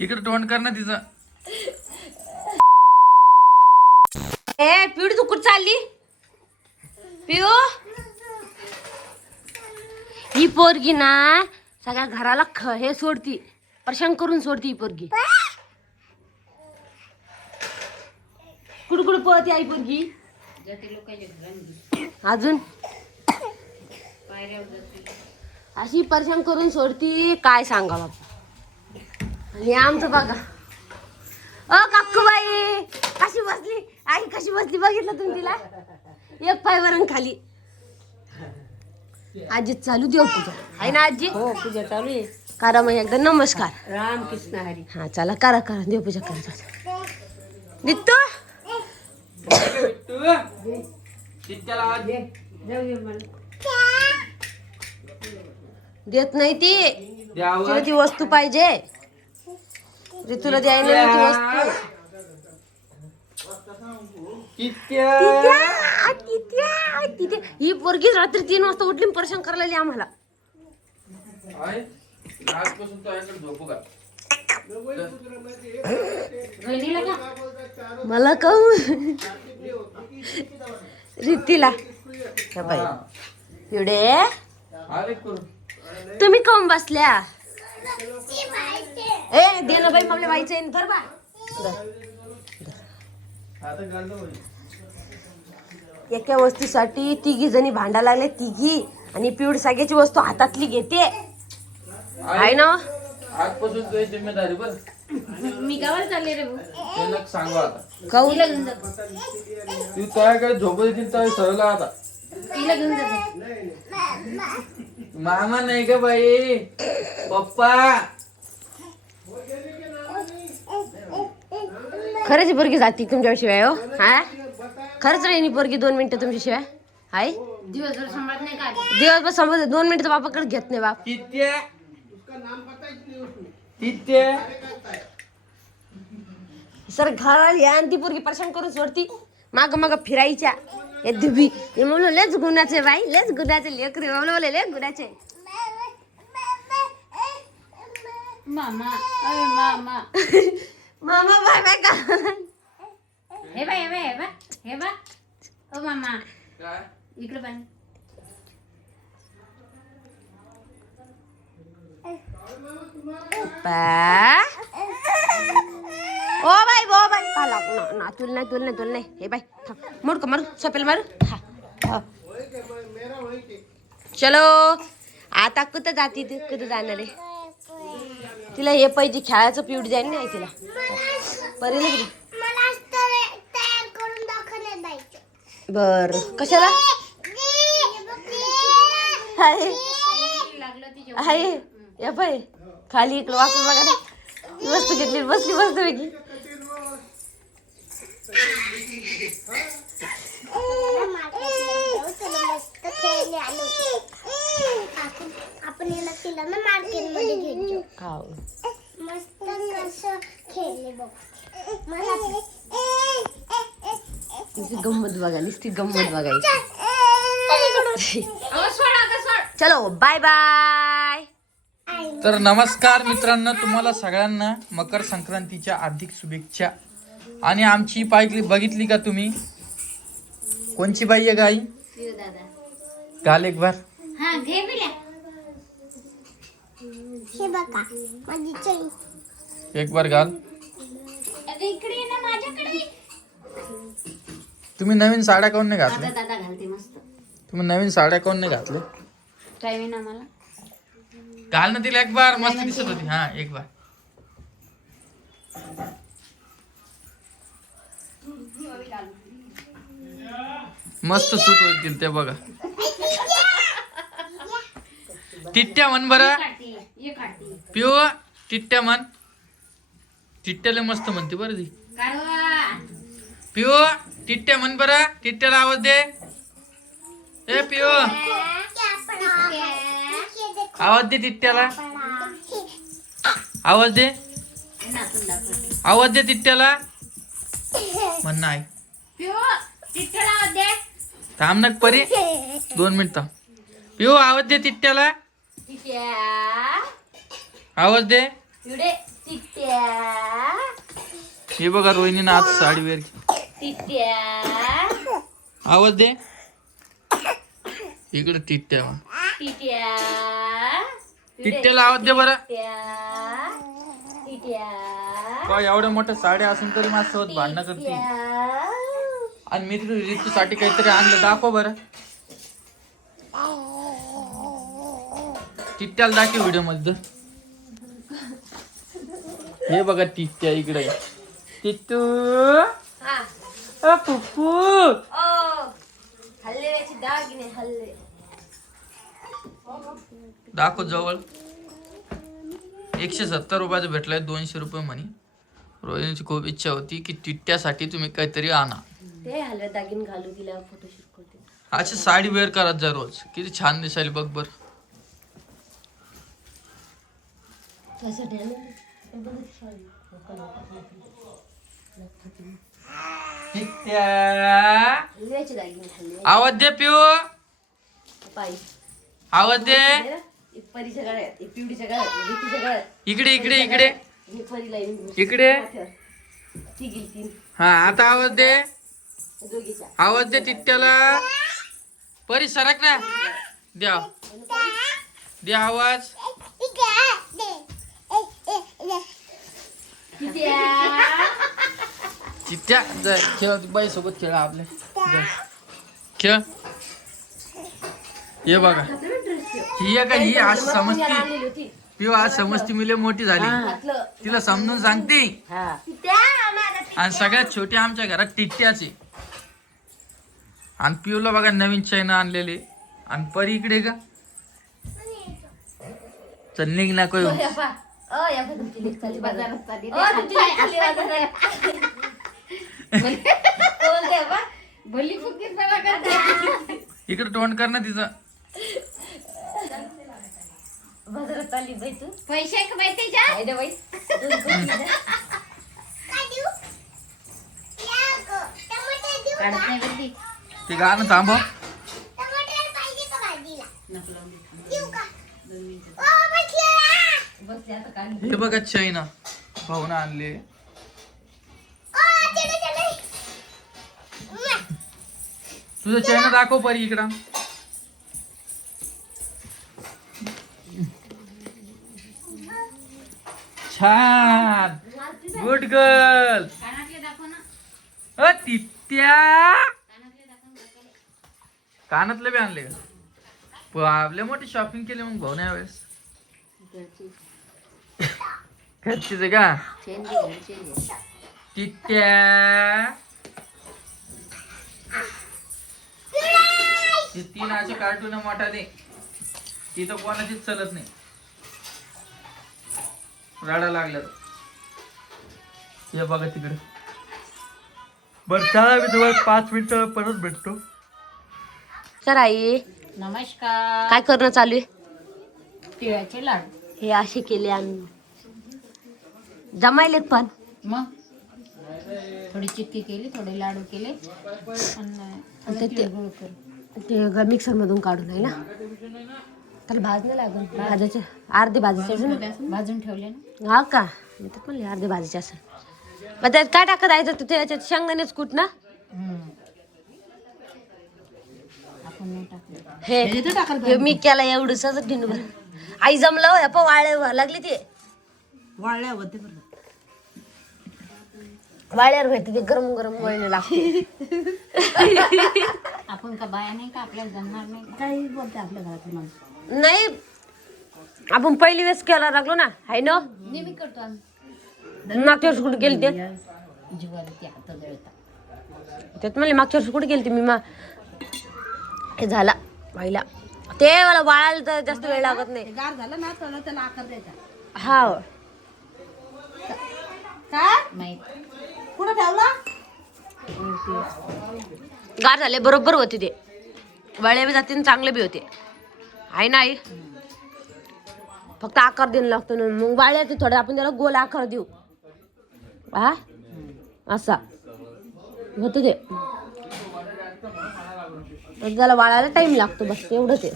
इकडे तोंड कर ना तिचं. ए पिवडी तू कुठं चालली? पिऊ ही पोरगी ना सगळ्या घराला हे सोडती, परेशान करून सोडती ही पोरगी. कुठं पळती आई पोरगी अजून अशी परेशान करून सोडती काय सांगा बाप्पा. आणि आमचं बघा अ काकूबाई कशी बसली, आई कशी बसली बघितलं तुम्ही तिला, एक पाय वरून खाली. आजी चालू देव पूजा आहे ना आजी? हो पूजा चालू आहे. करा मग एकदा नमस्कार. रामकृष्ण हरी. हा चला करा देवपूजा करा. निघतो देत नाही ती, तिला ती वस्तू पाहिजे. ऋतूला द्यायला ती वस्तू. ही पोरगी रात्री 3 वाजता उठली परेशान करायला आम्हाला. मला कहू रीतीला एवढे तुम्ही काऊन बसल्या? ए दे ना बाई आपल्या बाईचं आहे धर बा. एका वस्तूसाठी तिघी जणी भांडा लागले तिघी, आणि पिवड सगळ्याची वस्तू हातातली घेते आहे ना. आजपासून तुझी जिम्मेदारी बर. मी गावाला चालले रे भाऊ. त्याला सांगू आता. काऊन तू तुझ्याकडे झोपत येतील तर सरला आता. तिला घेऊन जाते. मामा नाही का बाई, पप्पा. खरंच पोरगी जाती तुमच्याशिवाय हो? हा खरंच राहिनी पोरगी 2 मिनिटं तुमच्याशिवाय हाय? दिवसभर सांभाळत नाही का? दिवसभर समज 2 मिनिटं बापाकडे घेत नाही बाप. सर घराला या आणि ती पोरगी परेशान करून सोडती. माग फिरायच्या हे धुबी हे म्हणून लेच गुणाचे बाई, लेच गुणाचे लेकरी म्हणून लय गुणाचे. मामा अरे मामा मामा बाय बाय का हे बा हे बा ओ मामा इकडे पण. ओ बाई पाला ना तुल नाही हे बाई मोड का मारू सोपेल मारू. हा चलो आता कुठं जाती तू, कुठं जाणार आहे? तिला हे पाहिजे खेळायचं पिवड जाईल नाही तिला परीला किती. बर कशाला आहे या बाई खाली इकडं वाकून बघा ना. वस्तू घेतली बसली वस्तू वेगळी. आपण याला तिला ना मार्केटमध्ये घेऊन हाव मस्त कसं खेळले बघ. मला नुसती गंमत बघा, नुसती गंमत बघायची. चलो बाय बाय. तर नमस्कार मित्रांनो, तुम्हाला सगळ्यांना मकर संक्रांतीच्या हार्दिक शुभेच्छा. आणि आमची पायकली बघितली का तुम्ही? कोणची बाई आहे गाई? काल एक बार हा घे बिल्या. हे बघा माझी चैन. एक बार घाल. अरे इकडे ये ना माझ्याकडे. तुम्ही नवीन साड्या काऊन नाही घातल्या? दादा घालते मस्त. तुम्ही नवीन साड्या काऊन नाही घातले? टाइम आहे ना मला. घाल ना तिला एक बार, मस्त दिसत होती. हा एक बार मस्त सूट होतील ते बघा. टिट्ट्या म्हण बरं ये काढते. पिओ, टिट्ट्या म्हण. टिट्ट्याला मस्त म्हणते बरं ती. काढवा. पिओ टिट्ट्या म्हण बरं, टिट्ट्याला आवाज दे. ए पिओ आवाज दे टिट्ट्याला, आवाज दे, आवाज दे टिट्ट्याला म्हण. नाही पिओ टिट्ट्याला दे. थांब ना परी 2 मिनिट थांब. पिओ आवाज दे टिट्ट्याला. टिट्या आवाज दे. इकडे टिट्या हे बघा रोहिणीनं आज साडी वेअर टिट्या आवाज दे. इकडे टिट्ट्या. टिट्या टिट्ट्याला आवाज दे बरं. टिट्या टिट्या काय एवढ्या मोठ्या साड्या असून तरी माझ्यासोबत भांडणं करते. आणि मी तुला ऋतूसाठी काहीतरी आणलं, दाखव बरं. टिट्ट्याला दाखव व्हिडिओ मध्ये. हे बघा टिट्ट्या इकडे. टिट्टू पुप्पू हल्ले याची दागिने हल्ले दाखव जवळ. 170 रुपयाचं भेटलाय, 200 रुपये म्हणे. रोहिणीची खूप इच्छा होती की टिट्ट्यासाठी तुम्ही काहीतरी आणा. ते हलव्यात दागिने घालू दिल्यावर फोटोशूट करते. अशी साडी वेअर करत जा रोज, किती छान दिसायला बघ बर. हलव्याचे दागिने हल्ले आवाज दे पिऊ. पायी आवाज दे. एक परीच्या गळ्यात एक पिवडीच्या गळ्यात ऋतूच्या गळ्यात इकडे इकडे इकडे हे परीला इकडे. ती गेली तीन हा आता आवाज दे. दोघीच्या आवाज दे टिट्ट्याला. परी सरक ना. द्या दे आवाज. टिट्ट्या जा खेळ, बाई सोबत खेळा आपल्या. जा. खेळ. हे बघा ही आहे का, ही आज समजती. आणलेली होती पिऊ आज समजती, मिले मोठी झाली. घातलं तिला समजून सांगते. आणि सगळ्यात छोटी आमच्या घरात टिट्ट्याचे. आणि पिऊला बघा नवीन चैन आणलेले. आणि परी इकडे का चल निघ ना कोय. तुमची लेक चालली बाजारात चालली. तुमची लेक चालली बाजारात. भली फुकीत मला करते. इकडे तोंड कर ना तिचं. बाजारात चालली बाई तू. पैसे का बाई त्याच्या काय दे बाई. काढत नाही गर्दी. ते गाणं थांबव. बसले आता काढली. हे बघा चैन भाऊना आणले. तुझं चैन दाखव परी इकडं. छान गुड गर्ल. कानातले दाखव ना. तित्या कानातले बी आणले का. आपले मोठी शॉपिंग केली मग भाऊ नाही वेळेस. घरचीच आहे का टिट्ट्या. हे 3 असे कार्टून मोठाले. ती तर कोणाचीच चलत नाही. राडा लागला. हे बघा तिकडे. बरं चला मी तुम्हाला 5 मिनिटं परत भेटतो. तर आई नमस्कार. काय करणं चालू आहे. तिळाचे लाडू. हे असे केले आम्ही. जमायलेत पण मग थोडी चिक्की केली, थोडे लाडू केले ते तिळगुळ करू. ते मिक्सर मधून काढून आहे ना. त्याला भाजणं लागून भाजायचे अर्धे भाजायचे ना. भाजून ठेवले ना. हा का मी तर म्हणले अर्धे भाजायचे असं. मग त्यात काय टाकत आहे तर त्याच्यात शेंगदाणेच कूट ना. आपण नाही टाकलं. हे मी केला एवढं सजत घेऊन बरं. आई जमलं हो, पण वाळे व्हायला लागली ते. वाळल्या होते बरं. वाळ्यावर भेटते ते गरम गरम वळणे लागते. आपण का बाया नाही का, आपल्याला जमणार नाही. काही बोलते आपल्या घरातली माणसं. नाही आपण पहिली वेळेस केला लागलो ना हाय ना. नेहमी करतो आम्ही. मागच्या वर्षी कुठे गेली ते जीवाला ते हात जळतात. त्यात म्हणले मागच्या वर्षी कुठे गेली मी हे झाला व्हायला. ते मला वाळायला तर जास्त वेळ लागत नाही. गार झालं ना थोडं त्याला आकार द्यायचा. हा काय माहित कुठं ठेवला. गार झाले बरोबर होते ते. वळ्या बी जाते आणि चांगले बी होते आहे ना आई. फक्त आकार द्यायला लागतो ना. मग वाळ्या ते थोडं आपण त्याला गोल आकार देऊ. हा असा होतं ते. त्याला वाळायला टाइम लागतो बस एवढंच आहे.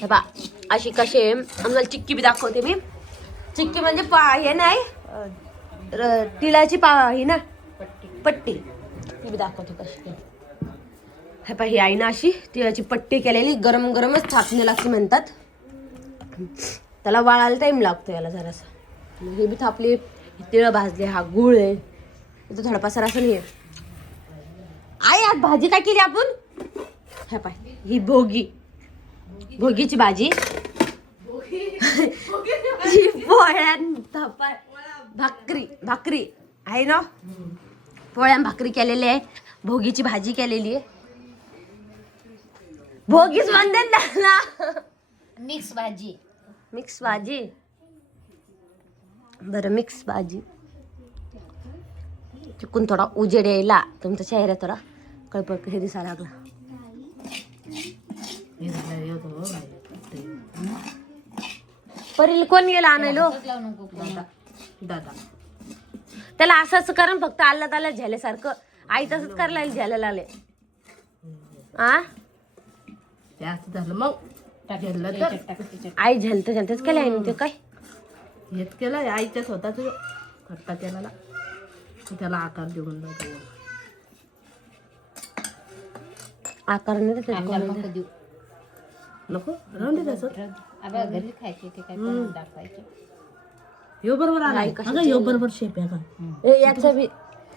हे पहा अशी कशी आहे आम्हाला चिक्की बी दाखवते मी. चिक्की म्हणजे हे नाही तिळाची ही ना पट्टी ती बी दाखवते कशी. हे पहा ही आई ना अशी तिळाची पट्टी केलेली गरम गरमच थापणे लागते म्हणतात. त्याला वाळायला टाइम लागतो याला जरासा. हे बी थापली तिळ भाजले हा गुळ आहे इथं थोडा पसार असं नाही आहे. आई आज भाजी काय केली आपण. हे पाय ही भोगीची भाजी ही भाकरी आहे ना. पोळ्या भाकरी केलेली आहे. भोगीची भाजी केलेली आहे. भोगीच म्हणते ना. मिक्स भाजी बरं मिक्स भाजी. चिकून थोडा उजेड यायला तुमचा चेहरा थोडा कळपळ हे दिसायला लागला. परील कोण गेला आणायलो. दादा त्याला असंच करण फक्त आल्ला त्याला झ्याल्यासारखं. आई तसंच करायला झ्यायला लागले. आ जास्त झालं मग झेललं तर आई झेलतच केलं आहे ते काय हेच केलं आईच्या स्वतःच खट्टा तेलाला त्याला आकार देऊन आकार नाही देत कोणाला. नको राहून दे तसं. घरी खायचे ते काय करून दाखवायचे. ह्यो बरोबर आला अगं ह्यो बरोबर शेप आहे का. याचा बी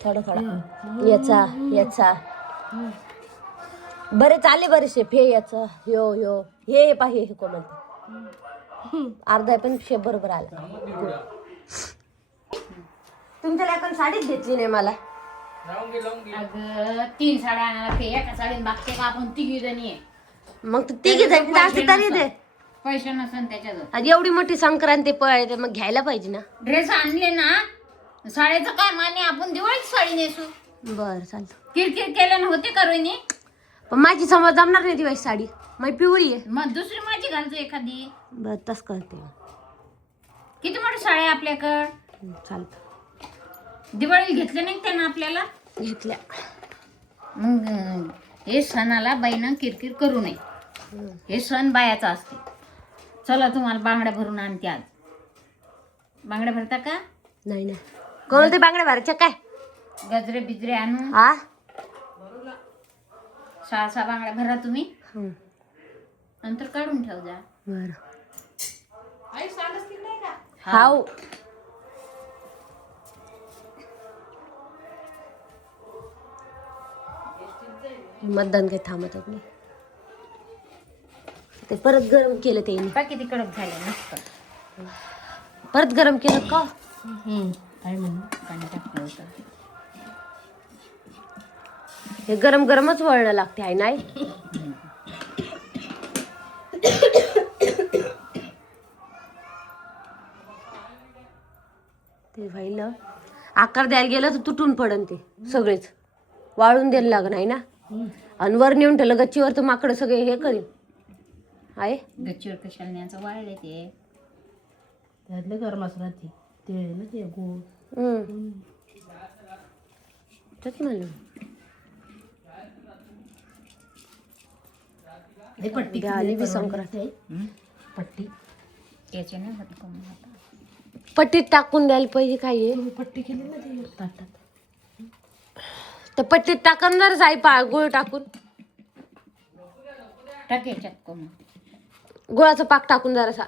थोडा याचा बरे चालले बरे शेप. हे याचा ह्यो हे पाहि हे कोमल अर्धा पण शेप बरोबर आला. तुमच्या लेकन साडीच घेतली नाही मला. अगं 3 साड्या आणायला ते एका साडीने बागते का आपण 3 जणी आहे. मग तू तिघी जायची असते तरी दे. पैसे नसन त्याच्यात. आज एवढी मोठी संक्रांती पळते मग घ्यायला पाहिजे ना. ड्रेस आणले ना साड्याचं काय माने आपण दिवाळीची साडी नेसू. बर चालतं. किरकिर केल्यानं होते का रोहिणी. पण माझी समज जमणार नाही दिवाळी साडी. माझी पिवळी आहे. मग दुसरी माझी घालतो एखादी. बर तस करते. किती मोठी साडी आहे आपल्याकडं. चालतं. दिवाळीला घेतले नाही त्यांना आपल्याला. घेतल्या मग हे सणाला बाईनं किरकिर करू नये. हे सण बायाचा असते. चला तुम्हाला बांगड्या भरून आणते आज. बांगड्या भरता का. नाही कोण ते बांगड्या भरायच्या काय. गजरे बिजरे आणून हा 6 बांगड्या भरा तुम्ही. हं. नंतर काढून ठेव जा. बर आई सांगच की नाही का. हाव मतदान काही थांबतच नाही. ते परत गरम केलं ते का किती कडक झाले मस्त. परत गरम केलं का. काय म्हणून पाणी टाकलं होतं. हे गरम गरमच वळणं लागते आहे नाही. ते व्हायला आकार द्यायला गेलं तर तुटून पडन ते सगळेच. वाळून द्यायला लागण आहे ना. आणि वर नेऊन ठेवलं गच्चीवर तर माकडं सगळे हे करीन आहे. गच्चीवर कशाला न्यायचं वाळले ते. त्यातले गरमास राहते ते ना ते गोड. तेच म्हणलं. हे पट्टी आली बी संक्रांत. पट्टी त्याचे नाही होत कमी होता. पट्टीत टाकून द्यायला पाहिजे काय आहे. तुम्ही पट्टी केली ना ते ताटात. तर पट्टीत टाकणार जाई गुळ टाकून. टाक याच्यात कमी. गुळाचा पाक टाकून जरासा.